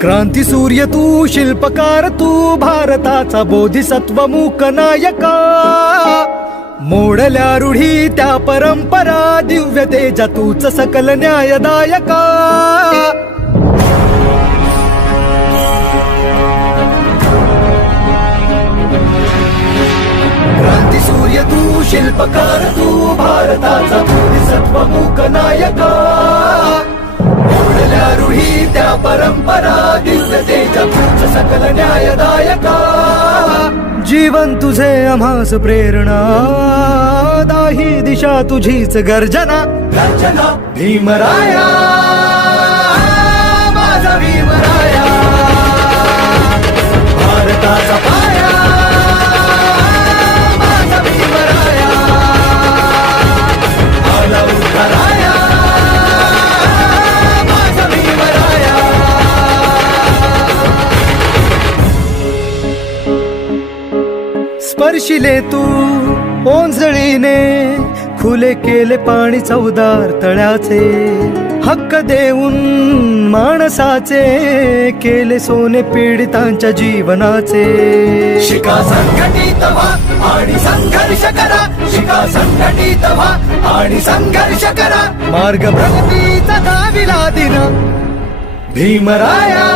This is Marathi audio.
क्रांती सूर्य तू, शिल्पकार तू, भारताचा बोधिसत्व मूक नायका. मोडल्या रूढी त्या परंपरा, दिव्य तेजा तूच सकल न्यायदायका. क्रांती सूर्य तू, शिल्पकार तू, भारताचा बोधिसत्व मूक नायका. मोडल्या रूढी त्या परंपरा, दिव्य तेजा तूच सकल न्यायदायका. जीवन तुझे आम्हास प्रेरणा, दाही दिशा तुझीच गर्जना. गर्जना भीमराया, माझा भीमराया, भारताचा पाया, माझा भीमराया, आला उद्धाराया, माझा भीमराया. स्पर्शिले तू ओंजळीने, खुले केले पाणी चौदार तळ्याचे. हक्क देऊन माणसाचे, केले सोने पीडितांच्या जीवनाचे. शिका संघटित व्हा आणि संघर्ष करा, शिका संघटित व्हा आणि संघर्ष करा. मार्ग प्रगतीचा दाविला दिन भीमराया.